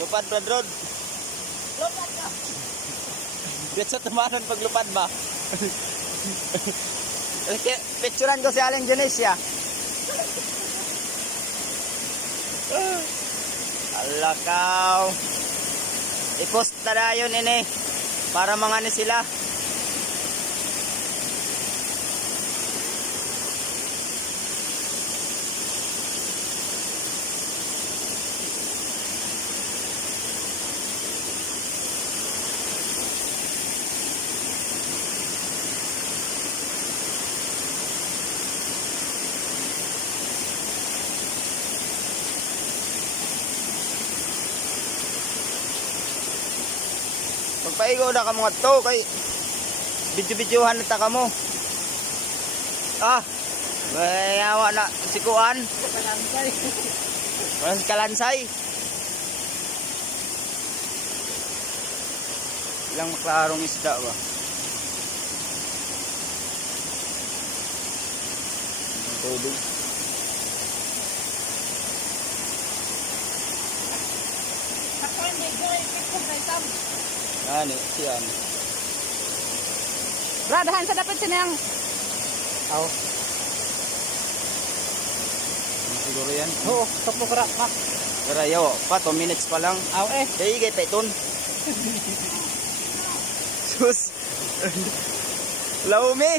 Lupad, Brad Rod. Lupad ka. Dito sa tumanan paglupad ba? Picturean ko si Aling Genesia. Alakaw. I-post na yun ini. Para mga ni sila. Pagpaigo na ka mga to kay video-videohan na ta ka mo. Mayawa na si Kuan. Kalansay. Walang kalansay. Ilang maklarong isda ba? Tubig. Ako hindi joy picture kay Sam. Ani, siyan. Radahan sa dapat sinang. Aw. Siguro yan. Oo, sakto kara mak. Pero yaw, pa 2 minutes pa lang. Aw Kaya igay taiton. Sus. Laumi.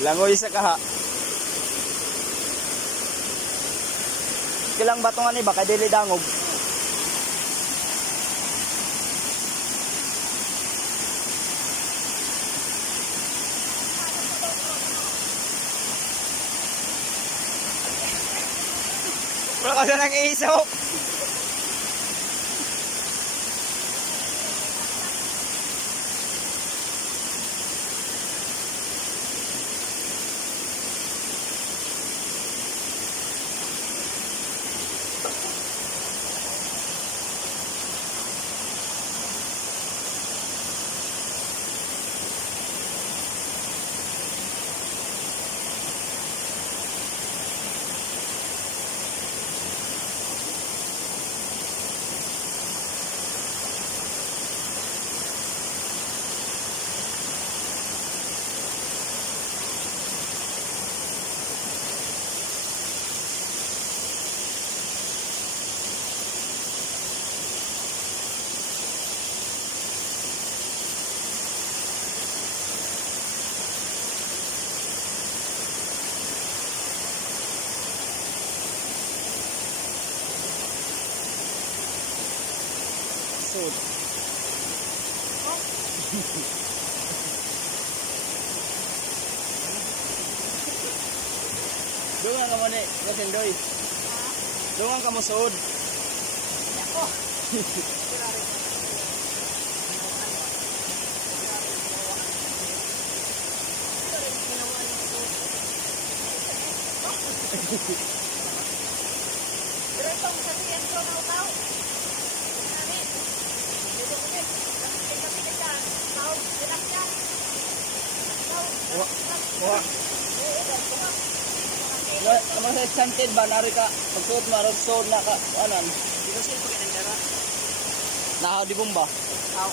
Langoy sa kaha. Kilang batongan ni baka dili dangog. Wala ka nang isaw. Dungan ka mo ni, Rosendoy. Dungan ka mo suod. Ako. Pero itong sa siyento na utaw. Kami. Dito kami. Kami kita. Tao. Silak niya. Tao. Kuha. Naman sa enchanted ba, nari ka, pagsuot mo, suod na ka, anan? Dito siya ito kinandara. Nakadibong ba? Tao.